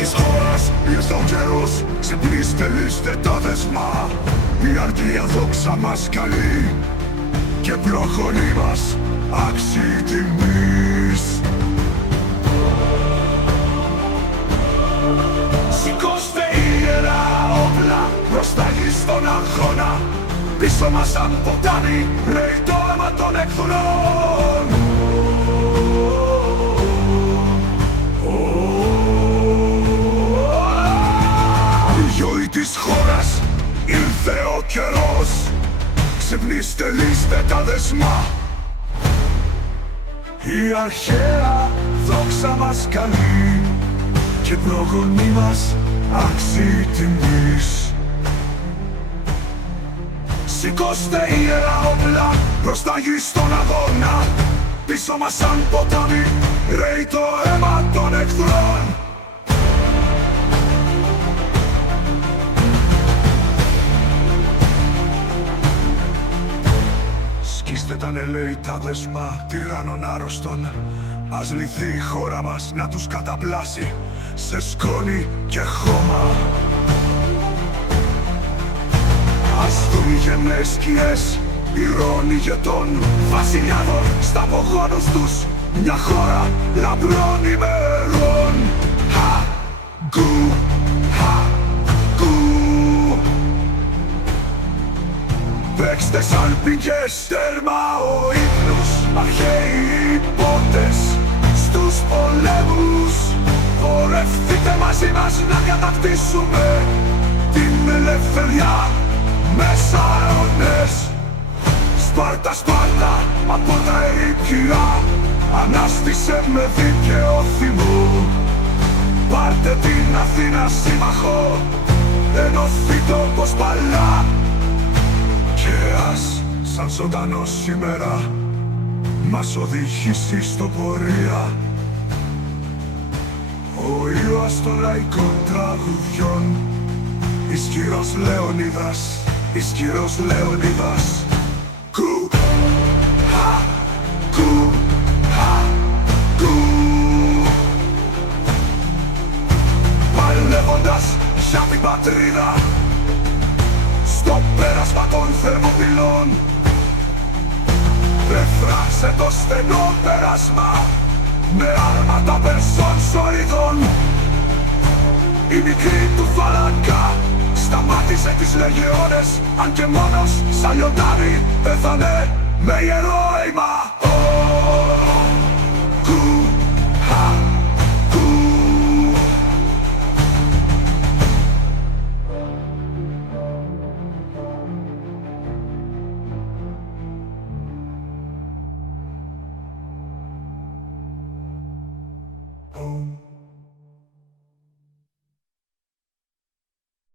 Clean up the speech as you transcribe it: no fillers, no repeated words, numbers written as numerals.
της χώρας ήρθε ο καιρός. Ξυπνήστε, λύστε τα δεσμά. Η αρτία δόξα μας καλεί και προχωρεί μας άξιοι τιμής. Σηκώστε ιερά όπλα μπροστά γη στον αγώνα. Πίσω μας σαν ποτάμι ρέει το αίμα των εχθρών. Η γιοή της χώρας ήρθε ο καιρός. Ξυπνήστε, λύστε τα δεσμά. Η αρχαία δόξα μας καλεί και προγονεί μας άξιοι τιμής. Σηκώστε ιερά όπλα μπροστά γη στον αγώνα. Πίσω μας σαν ποτάμι ρέει το αίμα των εχθρών. Σκίστε τα νελέητα δεσμά τυράννων άρρωστων. Ας λυθεί η χώρα μας να τους καταπλάσει σε σκόνη και χώμα. Ας δουν γενναίες σκιές ηρών ηγετών βασιλιάδων στα απογόνους τους μια χώρα λαμπρών ημερών. Χα, γκου, χα, γκου. Παίξτε σαν πηγές τέρμα ο ύπνος. Αρχαίοι πόντες στους πολέμους. Πορευτείτε μαζί μας να κατακτήσουμε την ελευθεριά μέσα αιώνες. Σπάρτα, Σπάρτα, από τα ερήπια ανάστησε με δίκαιο θυμό. Πάρτε την Αθήνα σύμμαχο, ενωθείτε όπως παλιά. Και ας, σαν ζωντανό σήμερα, μας οδηγήσει στο πορεία ο ήρωας των λαϊκών τραγουδιών. Ισχυρός Λέονιδας, ισχυρός Λέονιδας. Κου, χα, κου, χα, κου. Παλεύοντας για την πατρίδα στο πέρασμα των Θερμοπυλών. Πεφράξε το στενό πέρασμα με άρματα Περσών σωριδών. Η μικρή του φαλαγγά σταμάτησε τις λεγεώνες, αν και μόνος σαν λιοντάρι πέθανε με ιερό αίμα.